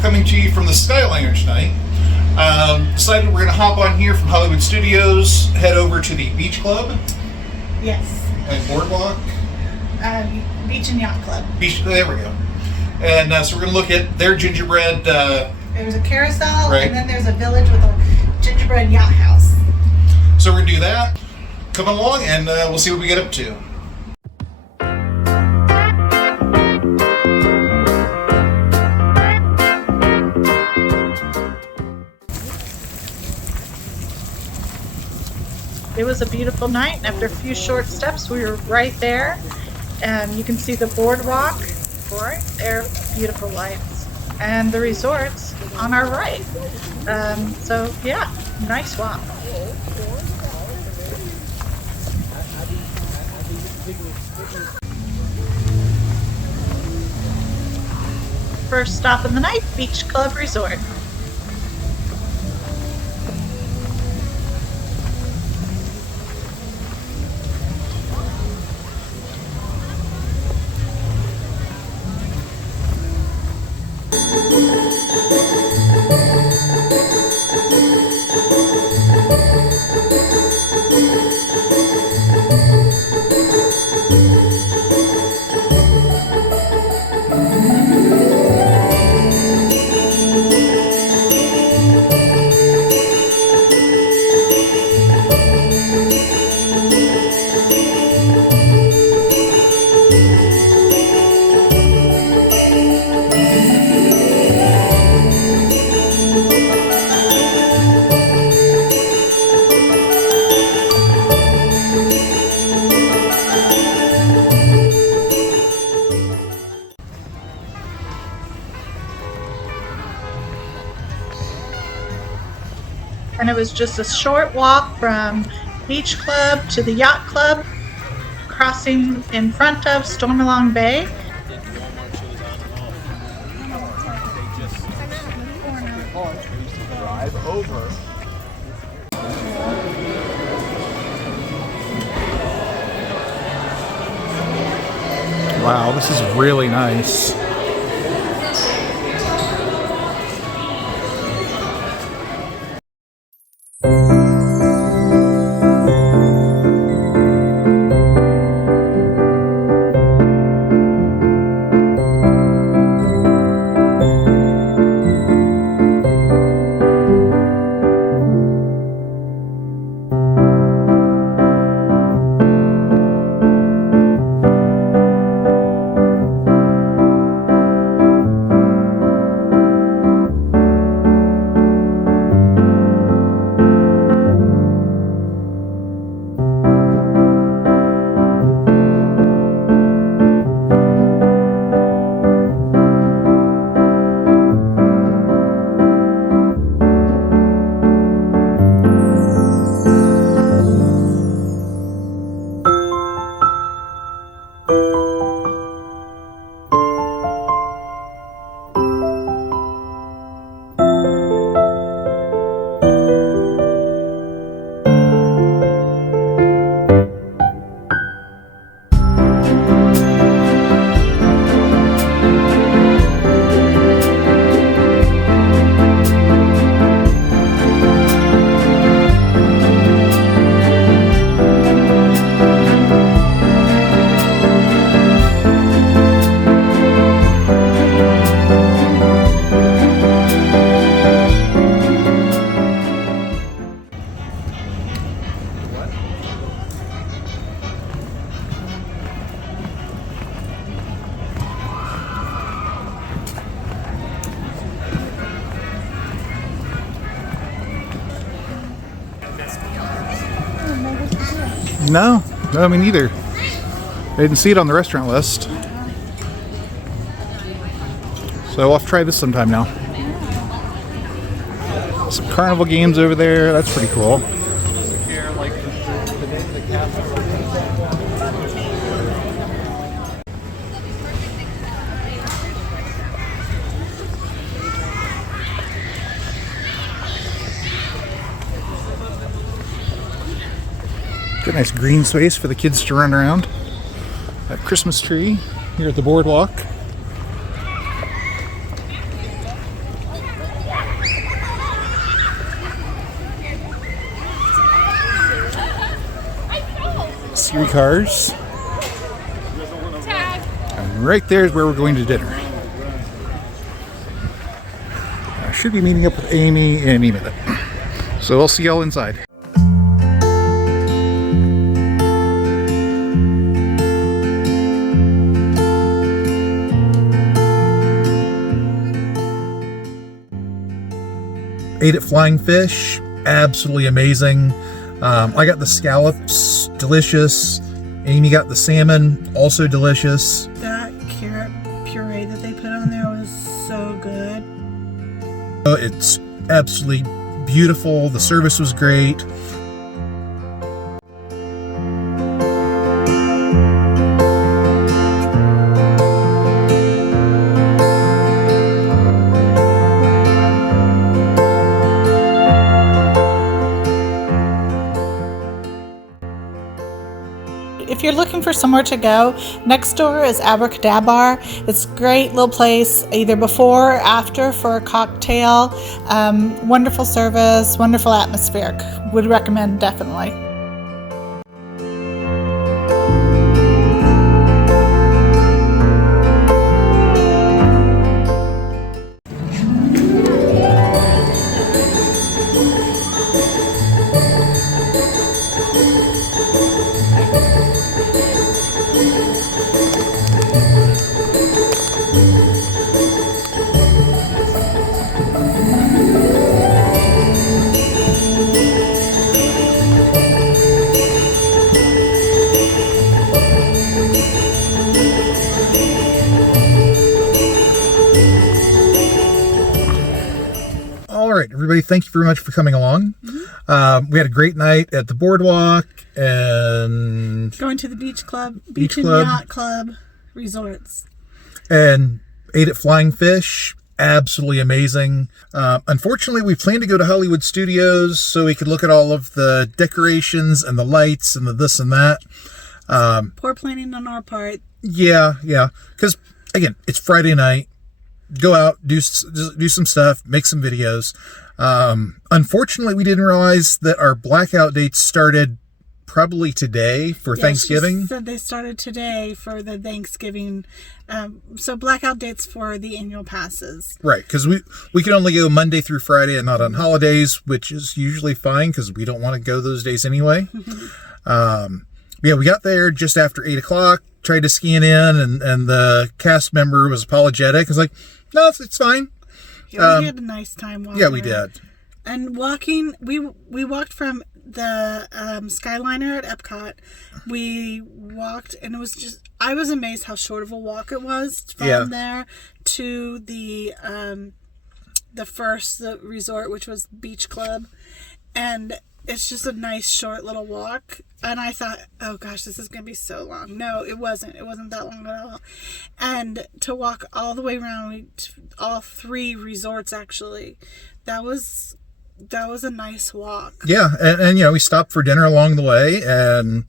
we're coming to you from the Sky Lounge tonight. Decided we're going to hop on here from Hollywood Studios, head over to the Beach Club. Yes. And Boardwalk. Beach and Yacht Club. Beach, there we go. And so we're going to look at their gingerbread. There's a carousel, right. And then there's a village with a gingerbread yacht house. So we're going to do that. Come along and we'll see what we get up to. It was a beautiful night, and after a few short steps, we were right there. And you can see the boardwalk right there, beautiful lights, and the resorts on our right. So yeah, nice walk. First stop of the night, Beach Club Resort. And it was just a short walk from Beach Club to the Yacht Club, crossing in front of Stormalong Bay. Wow, this is really nice. No, me neither. I didn't see it on the restaurant list. So I'll have to try this sometime now. Some carnival games over there, that's pretty cool. Got a nice green space for the kids to run around. That Christmas tree here at the boardwalk. mystery cars. And right there is where we're going to dinner. I should be meeting up with Amy in any minute. So I'll see y'all inside. Ate at Flying Fish, absolutely amazing. I got the scallops, delicious. Amy got the salmon, also delicious. That carrot puree that they put on there was so good. It's absolutely beautiful. The service was great. If you're looking for somewhere to go, next door is Abracadabra. It's a great little place, either before or after for a cocktail. Wonderful service, wonderful atmosphere. Would recommend definitely. All right, everybody, thank you very much for coming along. We had a great night at the Boardwalk and Going to the beach club, Beach and club. yacht club resorts. and ate at Flying Fish. Absolutely amazing. Unfortunately, we planned to go to Hollywood Studios so we could look at all of the decorations and the lights and the this and that. Poor planning on our part. Yeah. Because, again, it's Friday night. Go out, do some stuff, make some videos. Unfortunately, we didn't realize that our blackout dates started probably today for Thanksgiving. She said they started today for the Thanksgiving. So blackout dates for the annual passes. Right, because we can only go Monday through Friday and not on holidays, which is usually fine because we don't want to go those days anyway. Yeah, we got there just after 8 o'clock, tried to scan in, and the cast member was apologetic. It's like, no, it's fine. Yeah, we had a nice time walking. Yeah, we did. And walking, we walked from the Skyliner at Epcot. We walked, and it was just, I was amazed how short of a walk it was from there to the first resort, which was Beach Club. And it's just a nice short little walk. And I thought, oh gosh, this is going to be so long. No, it wasn't. It wasn't that long at all. And to walk all the way around, all three resorts actually, that was a nice walk. Yeah, and we stopped for dinner along the way, and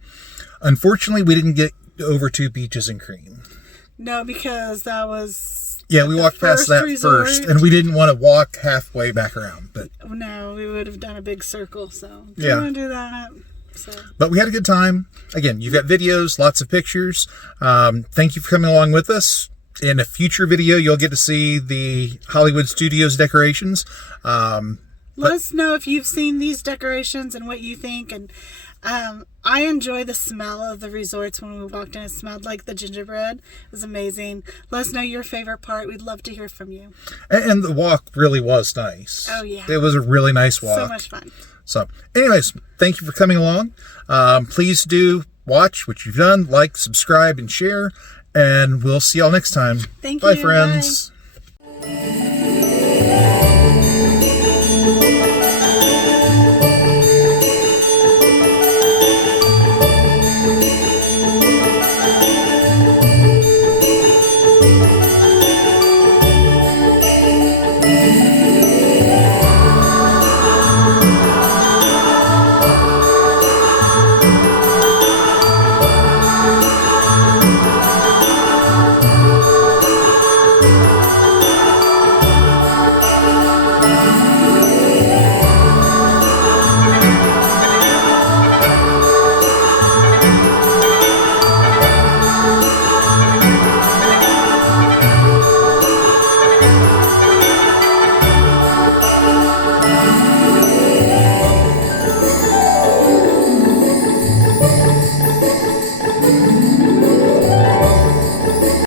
unfortunately we didn't get over to Beaches and Cream. No, because that was... Yeah, we walked past that resort. first, and we didn't want to walk halfway back around. But no, we would have done a big circle, so yeah, want to do that. So. But we had a good time. Again, you've got videos, lots of pictures. Thank you for coming along with us. In a future video, you'll get to see the Hollywood Studios decorations. Let us know if you've seen these decorations and what you think. And I enjoy the smell of the resorts. When we walked in, it smelled like the gingerbread. It was amazing. Let us know your favorite part. We'd love to hear from you. And the walk really was nice. Oh, yeah. It was a really nice walk. So much fun. So, anyways, thank you for coming along. Please do watch what you've done, like, subscribe, and share. And we'll see y'all next time. Thank Bye, you. friends. Bye.